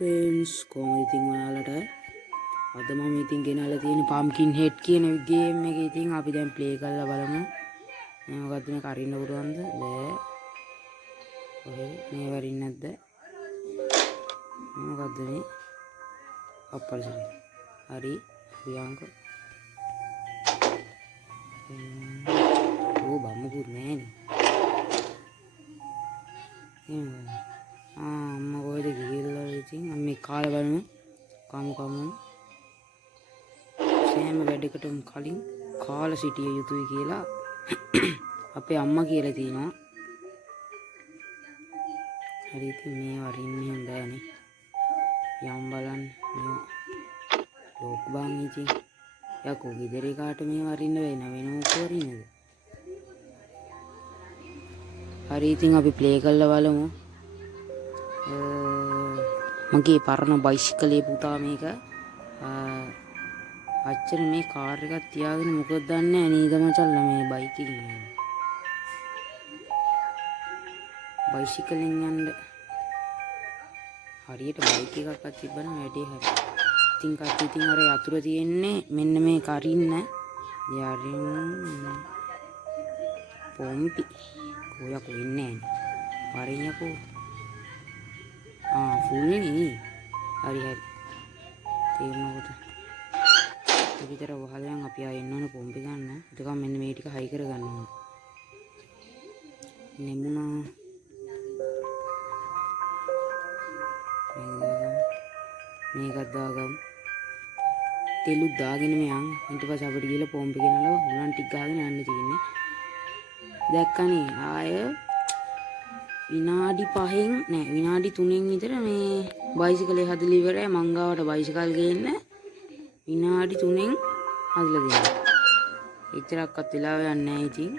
friends කොහොමද ඉතින් ඔයාලට අද මම ඉතින් ගෙනල්ලා තියෙන pumpkin head කියන ගේම් එක ඉතින් අපි දැන් ප්ලේ කරලා බලමු මොකක්ද මේක අරින්න පුළුවන්ද බෑ ඔහේ මේ වරින් නැද්ද මොකක්ද මේ අප්පල්සරි හරි ප්‍රියංක ඕ බම්මුකුත් නෑනේ අම්මා කොහෙද ගිහිල්ලා ඉතින් මේ කාලා බලමු කමු සෑම වැඩකටම කලින් කාලා සිටිය යුතුයි කියලා අපේ අම්මා කියලා තියෙනවා හරි ඉතින් මේ වරින්නේ හොඳනේ යම් බලන්න මේ ලොක් බං ඉතින් යකෝ ගෙදරේ කාට මේ වරින්න වෙනම කොරිනද හරි ඉතින් අපි ප්ලේ කරලා බලමු මගේ පරණ බයිසිකලේ පුතා මේක අච්චර මේ කාර් එකක් තියාගෙන මොකද දන්නේ නේද මචල්ලා මේ බයික් එකකින් බයිසිකලෙන් යන්න හරියට බයික් එකක්වත් තිබ්බනම් වැඩේ හරි ඉතින් කට්ටිය ඉතින් අර යතුරු තියෙන්නේ මෙන්න මේ කරින්න යරින් පොම්පි කොයා කොින්නේ නැහැ වරින්යකෝ ෆුල් නේ හරි තේරුණාද විතර වහලෙන් අපි ආයෙ එන්න ඕන පොම්පි ගන්න එතකම් මෙන්න මේ ටික හයි කර ගන්න ඕන නෙමුණා මේකත් දාගමු තෙලුත් දාගෙන මෙයන් ඊට පස්සේ අපිට ගිහලා පොම්පි ගෙනලා උලන් ටික ගහගෙන යන්න තියෙන්නේ දැක්කනේ ආය විනාඩි 5න් නෑ විනාඩි 3න් විතර මේ බයිසිකලේ හදලා ඉවරයි මං ගාවට බයිසිකල් ගේන්න විනාඩි 3න් හදලා දෙනවා එච්චරක්වත් වෙලාව යන්නේ නෑ ඉතින්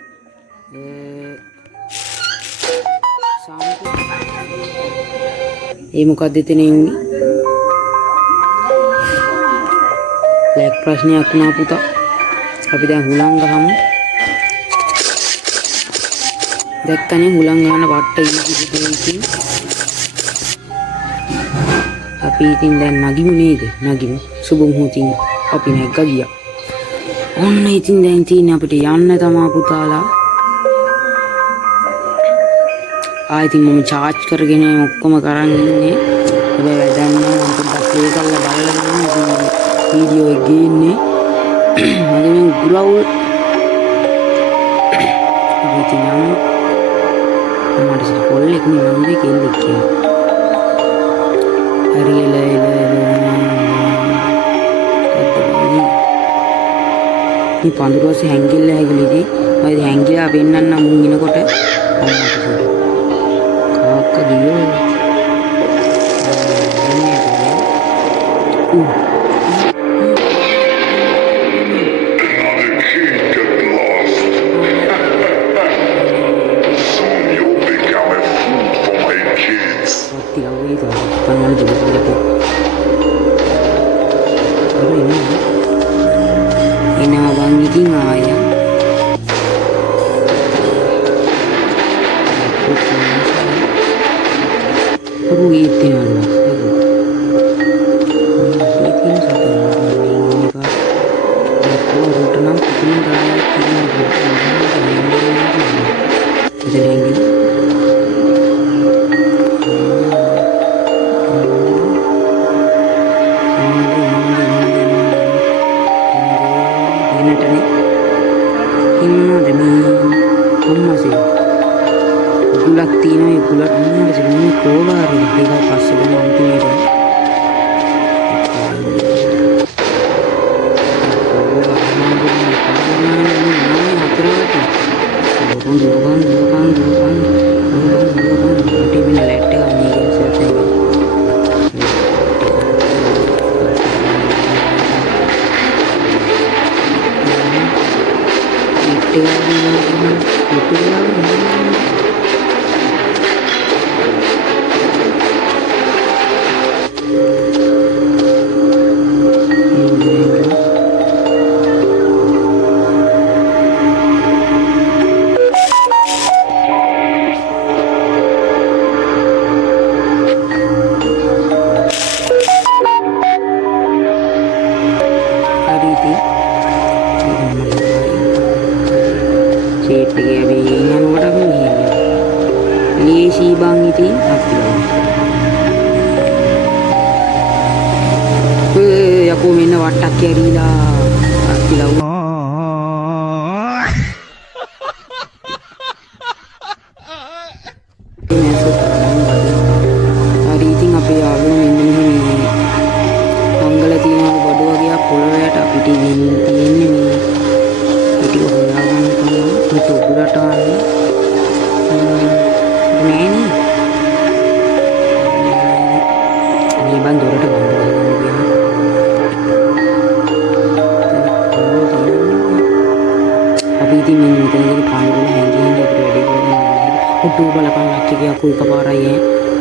ඒ මොකක්ද එතන යන්නේ බ්ලැක් ප්‍රශ්නයක් වුණා පුතා අපි දැන් හුලං ගහමු දැක්කනේ හුලං ගන්න වට්ට ඉතින් අපි ඉතින් දැන් නගිමු නේද නගිමු සුබ මුහුතින් අපි නැග්ග ගියා ඔන්න ඉතින් දැන් තියෙන්නේ අපිට යන්න තමා පුතාලා ආයෙත් මම charge කරගෙන ඔක්කොම කරන් ඉන්නේ හැබැයි වැඩක් නෑ මම පොඩ්ඩක් ප්ලේ කරලා බලලා ඉතින් වීඩියෝ එක ගේන්නේ මගේ මේ උගුරවුල් ඉතින් මට කොල්ලෙක් නේ මම කෙල්ලෙක් කියලා හරි මේ පඳුරෝසේ හැංගිල්ල හැගලිදී මම හැංගිලා වෙන්නන්න මුන් ඉනකොට කාක්ක ගියෝ එනවා බං ඉතින් ආයෙ රුයි තියනවා ඉතින් සතුටුයි මේක නම් පුදුම ගානක් තියෙනවා ගුලක් තියෙනවා ඒ ගුලට මොනවද කියන්නේ කෝලාර එකක් පස්සේ ගන්න අන්තිමේට යකෝ මෙන්න වට්ටක් කැරීලා අත්තිලා හරි ඉතින් අපේ යාළුවෝ මෙන්න මෙහෙම මංගල තියනවලු බඩු වගේක් පොළොවට අපිට තියෙන්නේ මේ ටික හොයාගන්න පුළුවන් මේ උගුරට වන්නේ නෑනේ මේ බන් දොරට බඳ ගන්න ගියා අපි ඉතින් මේ මෙතනදී පාළුවල හැංගි හැංගි අපිට වැඩි කරගන්න උටු බලපන් ලක්කේ යකෝ එකපාරයි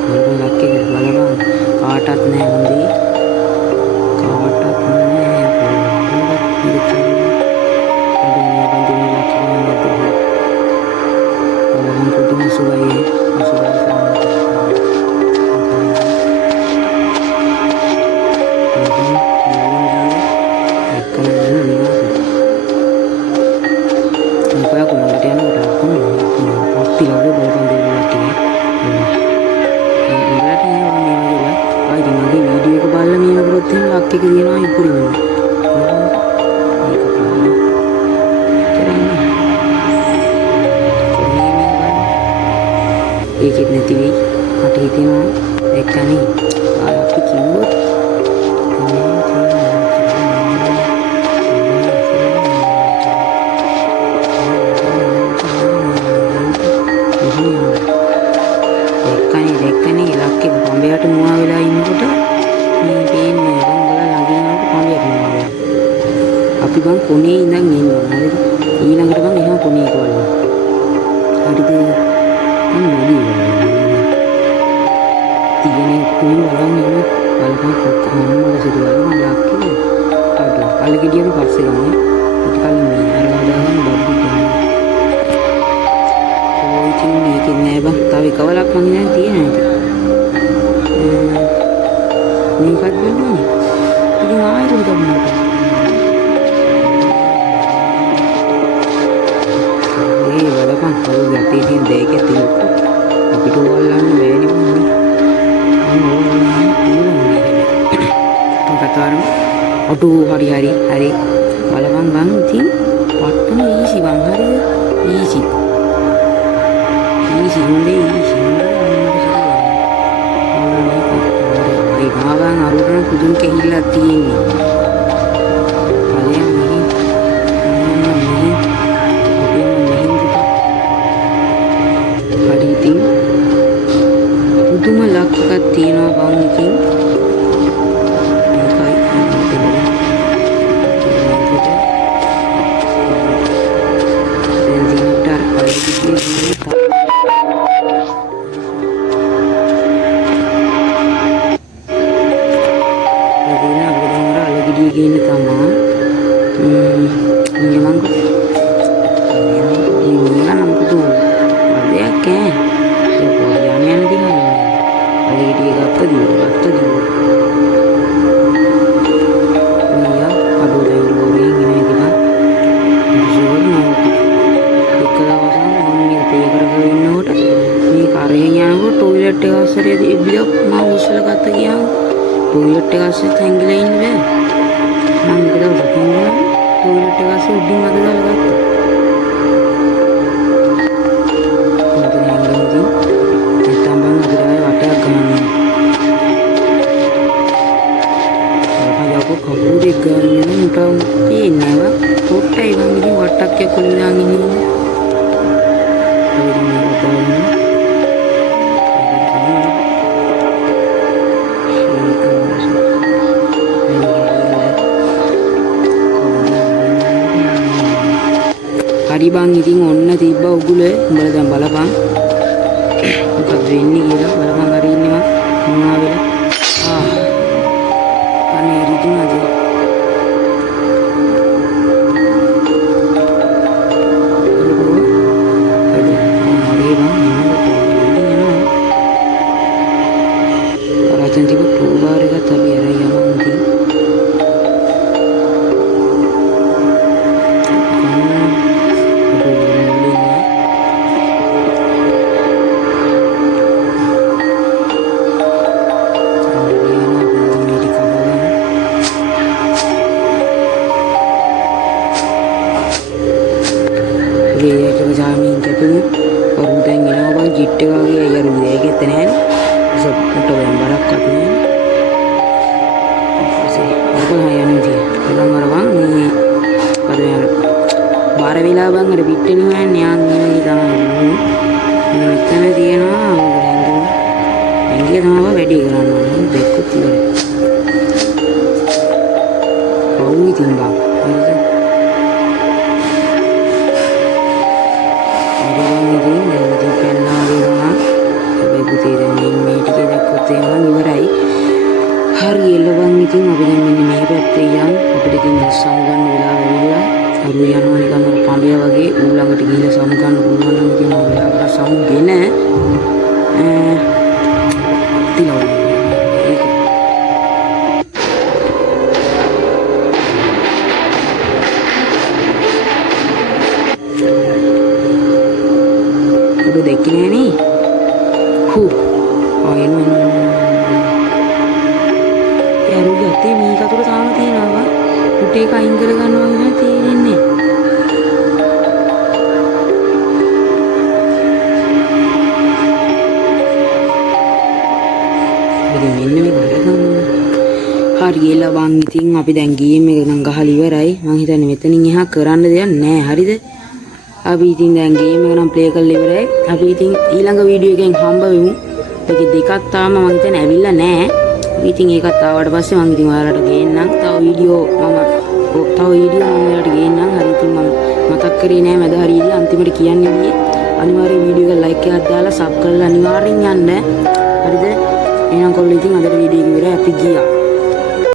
බලපන් ලක්කේ බලපන් කාටවත් නෑ හොඳේ කාටවත් නෑ ඒකෙත් නැති වෙයි මට හිතෙනවා එක්කනේ අපි කිව්වොත් එක්කනේ ලක්කේ පඹයට මුවා වෙලා ඉන්නකොට මේ පේන්නේ උඹලා ළඟින් යනකොට පඹයට මුවා වෙලා අපි බං කොනේ ඉඳන් ඉන්නවා හරිද ඊළඟට බං එහෙම කොනේ එක බලන්න හරිද තියනේ කුණු වලන් යන බලපන් කොහොමද සිදුවන්නේ ලක්කේ අද අලගෙඩිය අපි පස්සේ ගමු ඊට කලින් මේ අරවා දාගන්න බඩු ගන්න ඔය ඉතින් මේක නෑ බං තව එකවලක් මං ඉතින් තියෙනවා මේකත් බලන්න ඉතින් ආයෙත් ගමු බලපන් කවුද යටේ තියෙන දෙයක තියෙන්නේ අපිට ඕල්ලන්න බෑනේ මොන්නේ කතාරම ඔටු හරි බලපන් බං ඉතින් පට්ටම ඊසි බං හරිද ඊසි හොඳේ ඊසි ඒ ගාවන් අරුරන පුදුම කෙහිල්ලක් තියෙන්නේ පුදුම ලක්කයක් තියෙනවා බං ඉතින් टॉयलेट එක ඇස්සේ තැංගිලා ඉන්නේ බෑ මම එක දවසක් ඉන්නවා टॉयलेट එක ඇස්සේ උඩින් අද දාලා ගත්තා ඉතින් හැංගෙන්නේ නැත්තම් මම අදලා වටයක් ගන්නවා අපහායකෝ කවුරුද ගන්නේ මුටම් පේනවා පොට්ටයි මම ඉතින් වටක් යකොල්ලාන් ඉන්නේ හරි බං ඉතින් ඔන්න තිබ්බ උගුල උඹලා දැන් බලපන් මොකද වෙන්නේ කියලා බලපන් හරි ඉන්නවා මොනවා වෙලා අනේ රිදුනද රචන් තිබ්බ ප්‍රෝබාර එක තමයි අර යනවා ඉතින් මෙතන හොයන්නේ යන්නේ තමයි. මෙතන තියෙනවා ඇඟිලි තමයි වැඩි කරන්න ඕනේ. දෙක්කොත් ඉවරයි. කොහොමද ඉතින් බා? හරිද? හරි එළවන් ඉතින් අපි දැන් මෙන්න මේ පැත්තේ යන් අපිට ඉතින් සම් ගන්න වෙලාව ඇවිල්ලා අරු යනවා නිකන් අර පඹය වගේ ඌ ළඟට ගිහිල්ලා සම් ගන්න පුළුවන් නම් ඉතින් ඔය වෙලාවට සම්ගෙන තිලවල ඒක ඔබ දෙක්කේ නෑනේ හු ආයෙත් ගත්තේ මේ කතුර තාම තියෙනවා. උටේ එක අයින් කර ගන්නවා වගේ තේරෙන්නේ. ඉතින් මෙන්න මේක අරගන්න. හරි එළවන් ඉතින් අපි දැන් ගේම් එක නම් ගහලා ඉවරයි. මං හිතන්නේ මෙතනින් එහා කරන්න දෙයක් නැහැ. හරිද? අපි ඉතින් දැන් ගේම් එක නම් ප්ලේ කරලා ඉවරයි. අපි ඉතින් ඊළඟ වීඩියෝ එකෙන් හම්බ වෙමු. මේක දෙකක් තාම මං හිතන්නේ ඇවිල්ලා නැහැ. ඉතින් ඒකත් ආවට පස්සේ මම ඉතින් ඔයාලට ගේන්නම්. තව වීඩියෝ මම ඔයාලට ගේන්නම්. හරි ඉතින් මම මතක් කරේ නෑ මැද හරියදී අන්තිමට කියන්න ගියේ. අනිවාර්යෙන් වීඩියෝ එක ලයික් එකක් දාලා සබ් කරලා අනිවාර්යෙන් යන්න. හරිද? එහෙනම් කොල්ලෝ ඉතින් අදට වීඩියෝ එක ඉවරයි. අපි ගියා.